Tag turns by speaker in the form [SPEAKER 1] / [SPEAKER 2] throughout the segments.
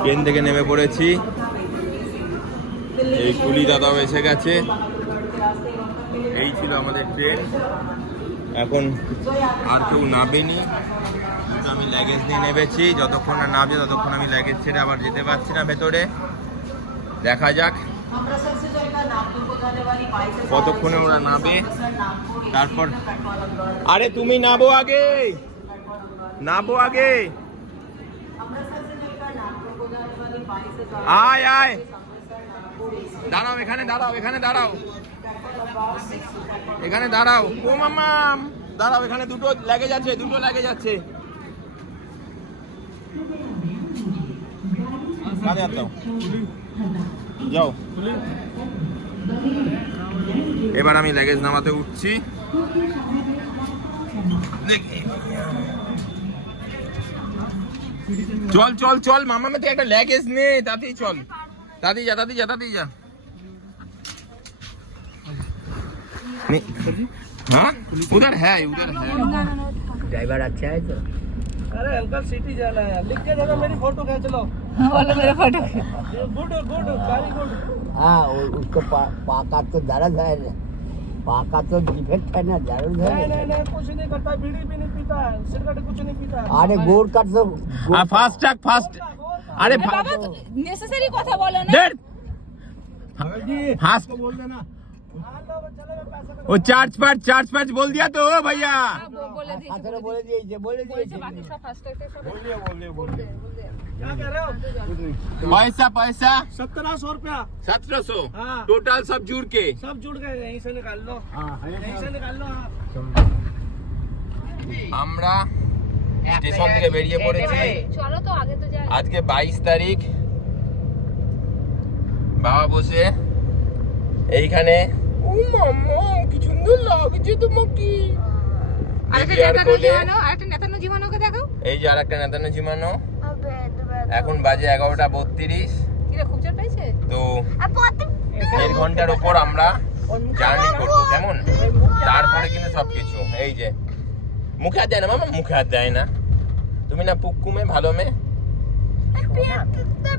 [SPEAKER 1] Train থেকে নেমে পড়েছি। এই কুলি দাদাও এসে গেছে। এই ছিল আমাদের ট্রেন। এখন আর কেউ কিন্তু আমি লাগেজ নিয়ে নেমেছি। যতক্ষণ না নামছে, ততক্ষণ আমি লাগেজ ছেড়ে আবার যেতে পারছি না ভেতরে। দেখা যাক। কতক্ষণে ওরা নাবে তারপর আরে তুমি নাবো আগে! নাবো আগে! আয় আয়। দাঁড়াও, এখানে দাঁড়াও এখানে দাঁড়াও। এখানে দাঁড়াও। ও মাম্মাম দাঁড়াও, এখানে দুটো লেগে যাচ্ছে, দুটো লেগে যাচ্ছে। যাও। এবার আমি ল্যাগেজ নামাতে উঠছি। দেখি। চল চল চল মামা মেতে একটা ল্যাগেজ নে তাতেই চল তাতেই যা তাতেই যা তাতেই যা नहीं हाँ उधर है उधर है
[SPEAKER 2] ड्राइवर अच्छा है तो
[SPEAKER 3] अरे अंकल सिटी जाना है लिख के जगह मेरी फोटो खींच लो
[SPEAKER 4] बोलो मेरा photo
[SPEAKER 3] good good very good
[SPEAKER 2] हाँ और उसको पा, पाका तो दर्द है ना पाका तो डिफेक्ट है ना दर्द
[SPEAKER 3] नहीं
[SPEAKER 2] है
[SPEAKER 3] नहीं नहीं कुछ नहीं करता बीड़ी भी नहीं पीता है सिगरेट कुछ नहीं पीता है
[SPEAKER 2] अरे गोड़ का तो
[SPEAKER 1] हाँ फास्ट ट्रैक फास्ट अरे फा-
[SPEAKER 4] বাবা নেসেসারি কথা বলো না
[SPEAKER 1] देर फास्ट
[SPEAKER 3] बोल देना हाँ लो चलो पैसा
[SPEAKER 1] वो चार्ज पर चार्ज पर बोल दिया तो ओ भैया
[SPEAKER 4] বো- বলে দিয়েছি
[SPEAKER 2] হাতের বলে দিয়েছে বলে
[SPEAKER 4] বলেছে
[SPEAKER 2] দিয়েছে
[SPEAKER 4] বাকি সব ফার্স্ট টাইম সব
[SPEAKER 3] क्या कह रहे हो
[SPEAKER 1] पैसा पैसा
[SPEAKER 3] सत्रह सौ रुपया
[SPEAKER 1] सत्रह सौ
[SPEAKER 3] हाँ।
[SPEAKER 1] टोटल सब जुड़ के
[SPEAKER 3] सब जुड़ गए यहीं से निकाल लो
[SPEAKER 2] हाँ
[SPEAKER 3] यहीं से निकाल लो हाँ
[SPEAKER 1] আমরা স্টেশন থেকে বেরিয়ে পড়েছি
[SPEAKER 4] চলো তো আগে তো যাই
[SPEAKER 1] আজকে বাইশ তারিখ বাবা বসে এইখানে ও মাম্মা কি সুন্দর লাগছে তোমাকে।
[SPEAKER 4] আরেকটা নেতানো
[SPEAKER 1] কোলে।
[SPEAKER 4] জীবানো আরেকটা নেতানো জীবানোকে দেখাও
[SPEAKER 1] এই যে আরেকটা নেতানো এখন বাজে এগারোটা বত্রিশ। তো দেড় ঘণ্টার উপর আমরা জার্নি করব কেমন? তারপরে কিন্তু সবকিছু। এই যে মুখে হাত দেয় না মামা? মুখে হাত দেয় না। তুমি না পুকুমে ভালো মেয়ে?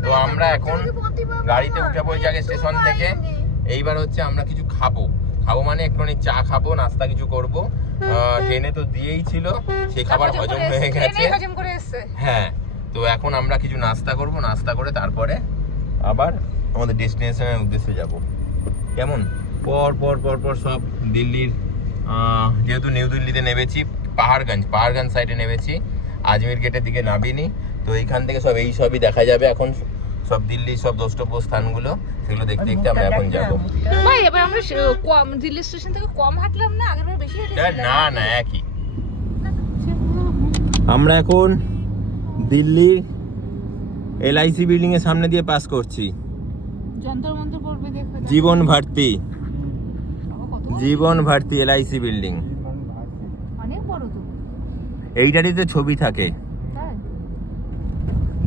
[SPEAKER 1] তো আমরা এখন গাড়িতে উঠে পড়েছি আগে স্টেশন থেকে। এইবার হচ্ছে আমরা কিছু খাব। খাব মানে একটুখানি চা খাব নাস্তা কিছু করব। ট্রেনে তো দিয়েই ছিল সেই খাবার হজম হয়ে গেছে। হ্যাঁ তো এখন আমরা কিছু নাস্তা করব নাস্তা করে তারপরে আবার আমাদের ডেস্টিনেশনের উদ্দেশ্যে যাব। কেমন? পর পর পর পর সব দিল্লির যেহেতু নিউ দিল্লিতে নেমেছি পাহাড়গঞ্জ পাহাড়গঞ্জ সাইডে নেমেছি আজমির গেটের দিকে নামিনি তো এইখান থেকে সব এই সবই দেখা যাবে। এখন সব দিল্লির সব দ্রষ্টব্য স্থানগুলো সেগুলো দেখতে দেখতে আমরা এখন যাব।
[SPEAKER 4] ভাই এবার আমরা কম দিল্লি স্টেশন থেকে কম হাঁটলাম না? আগের বেশি হেঁটেছিলাম
[SPEAKER 1] না না একই। আমরা এখন দিল্লির এলআইসি বিল্ডিং এর সামনে দিয়ে পাস করছি।
[SPEAKER 4] যন্তর মন্তর পড়বে দেখো
[SPEAKER 1] Jeevan Bharati? Jeevan Bharati LIC building.
[SPEAKER 4] অনেক বড় তো।
[SPEAKER 1] এইটারই তো ছবি থাকে।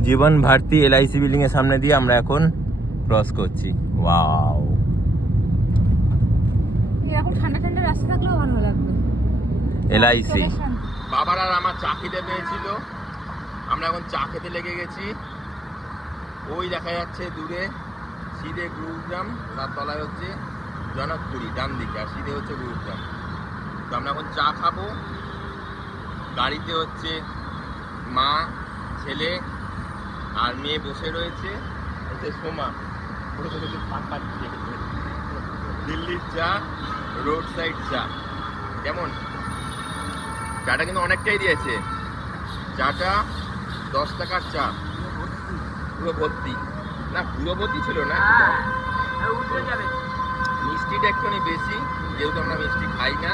[SPEAKER 1] জীবন ভারতী এলআইসি বিল্ডিং এর সামনে দিয়ে আমরা এখন ক্রস করছি। ওয়াও
[SPEAKER 4] এরকম ঠান্ডা ঠান্ডা রাস্তা থাকলেও ভালো লাগবে।
[SPEAKER 1] এলআইসি। বাবার আর আমার চা খেতে পেয়েছিল। আমরা এখন চা খেতে লেগে গেছি। ওই দেখা যাচ্ছে দূরে সিধে গুরুগ্রাম তার তলায় হচ্ছে জনকপুরি ডান দিকে আর সিধে হচ্ছে গুরুগ্রাম। তো আমরা এখন চা খাব। গাড়িতে হচ্ছে মা ছেলে আর মেয়ে বসে রয়েছে হচ্ছে সোমা দিল্লির চা রোড সাইড চা। কেমন? চাটা কিন্তু অনেকটাই দিয়েছে। চাটা দশ টাকার চা। পুরো ভর্তি। না পুরো ভর্তি ছিল না মিষ্টিটা একটুখানি বেশি যেহেতু আমরা মিষ্টি খাই না।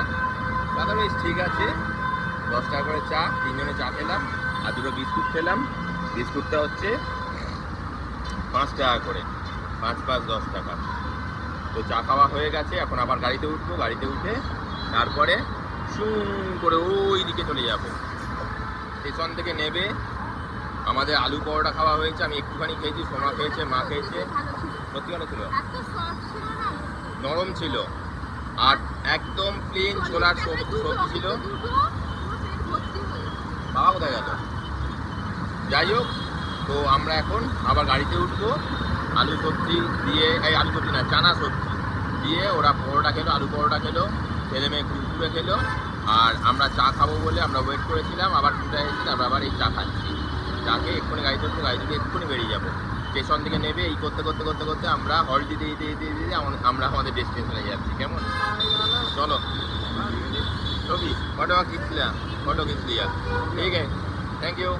[SPEAKER 1] দাদা বেশ ঠিক আছে। দশ টাকা করে চা তিনজনে চা খেলাম আর দুটো বিস্কুট খেলাম। বিস্কুটটা হচ্ছে পাঁচ টাকা করে পাঁচ পাঁচ দশ টাকা তো চা খাওয়া হয়ে গেছে এখন আবার গাড়িতে উঠবো গাড়িতে উঠে তারপরে শুন করে ওই দিকে চলে যাব স্টেশন থেকে নেবে আমাদের আলু পরোটা খাওয়া হয়েছে আমি একটুখানি খেয়েছি সোনা খেয়েছে মা খেয়েছে সত্যি ভালো ছিল নরম ছিল আর একদম প্লেন ছোলার সব- সবজি ছিল বাবা কোথায় গেল যাই হোক, তো আমরা এখন আবার গাড়িতে উঠবো। আলু সবজি দিয়ে, এই আলু সবজি না, চানা সবজি দিয়ে ওরা পরোটা খেলো, আলু পরোটা খেলো, ছেলে মেয়ে কুরকুরে খেলো। আর আমরা চা খাব বলে আমরা ওয়েট করেছিলাম, আবার দুটা এসেছি তারপর আবার এই চা খাচ্ছি। চাকে এক্ষুনি গাড়িতে উঠবো গাড়ি থেকে এক্ষুনি বেরিয়ে যাব। স্টেশন থেকে নেবে, এই করতে করতে করতে করতে আমরা হল দিতে দিতে দিতে দিতে আমরা আমাদের ডেস্টিনেশনে যাচ্ছি, কেমন? চলো। ছবি ফটো খিঁচলাম ফটো খিঁচলি ঠিক আছে থ্যাংক ইউ